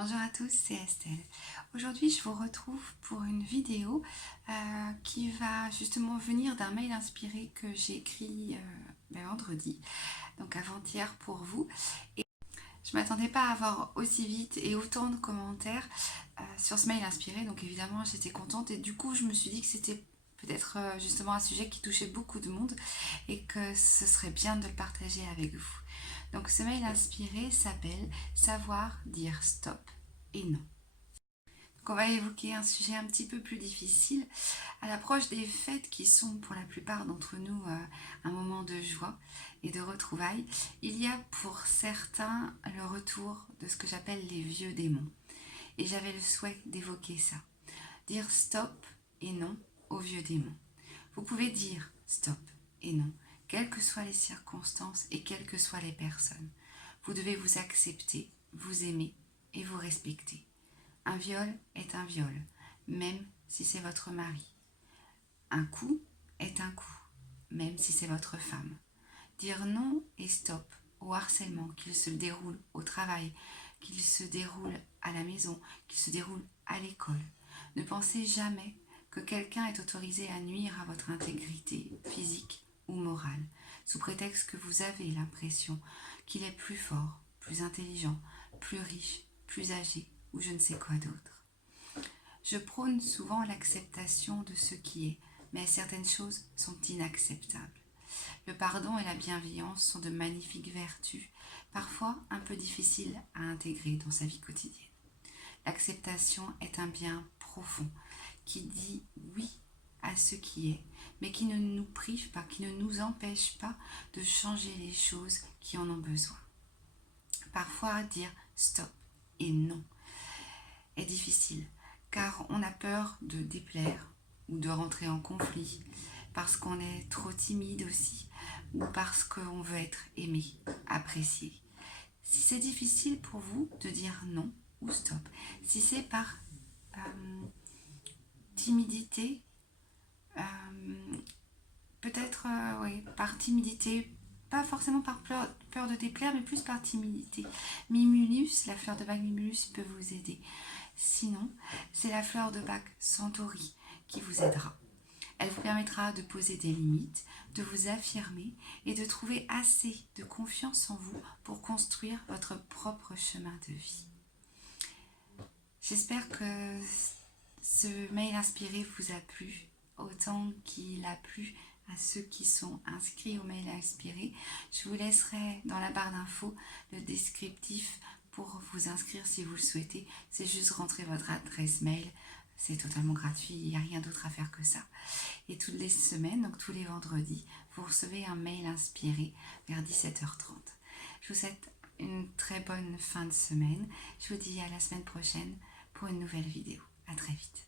Bonjour à tous, c'est Estelle. Aujourd'hui, je vous retrouve pour une vidéo qui va justement venir d'un mail inspiré que j'ai écrit vendredi, donc avant-hier pour vous. Et je ne m'attendais pas à avoir aussi vite et autant de commentaires sur ce mail inspiré, donc évidemment j'étais contente et du coup je me suis dit que c'était peut-être justement un sujet qui touchait beaucoup de monde et que ce serait bien de le partager avec vous. Donc ce mail inspiré s'appelle Savoir dire stop et non. Donc on va évoquer un sujet un petit peu plus difficile à l'approche des fêtes qui sont pour la plupart d'entre nous un moment de joie et de retrouvailles. Il y a pour certains le retour de ce que j'appelle les vieux démons. Et j'avais le souhait d'évoquer ça. Dire stop et non aux vieux démons. Vous pouvez dire stop et non, quelles que soient les circonstances et quelles que soient les personnes. Vous devez vous accepter, vous aimer et vous respecter. Un viol est un viol, même si c'est votre mari. Un coup est un coup, même si c'est votre femme. Dire non et stop au harcèlement, qu'il se déroule au travail, qu'il se déroule à la maison, qu'il se déroule à l'école. Ne pensez jamais que quelqu'un est autorisé à nuire à votre intégrité physique ou morale, sous prétexte que vous avez l'impression qu'il est plus fort, plus intelligent, plus riche, plus âgé ou je ne sais quoi d'autre. Je prône souvent l'acceptation de ce qui est, mais certaines choses sont inacceptables. Le pardon et la bienveillance sont de magnifiques vertus, parfois un peu difficiles à intégrer dans sa vie quotidienne. L'acceptation est un bien profond qui dit oui à ce qui est, mais qui ne nous prive pas, qui ne nous empêche pas de changer les choses qui en ont besoin. Parfois, dire stop et non est difficile, car on a peur de déplaire ou de rentrer en conflit, parce qu'on est trop timide aussi, ou parce qu'on veut être aimé, apprécié. Si c'est difficile pour vous de dire non ou stop, si c'est par timidité, peut-être oui, par timidité, pas forcément par peur de déplaire, mais plus par timidité. Mimulus, la fleur de bac Mimulus peut vous aider. Sinon, c'est la fleur de bac Centauri qui vous aidera. Elle vous permettra de poser des limites, de vous affirmer et de trouver assez de confiance en vous pour construire votre propre chemin de vie. J'espère que ce mail inspiré vous a plu, autant qu'il a plu à ceux qui sont inscrits au mail inspiré. Je vous laisserai dans la barre d'infos le descriptif pour vous inscrire si vous le souhaitez. C'est juste rentrer votre adresse mail. C'est totalement gratuit, il n'y a rien d'autre à faire que ça. Et toutes les semaines, donc tous les vendredis, vous recevez un mail inspiré vers 17h30. Je vous souhaite une très bonne fin de semaine. Je vous dis à la semaine prochaine pour une nouvelle vidéo. À très vite.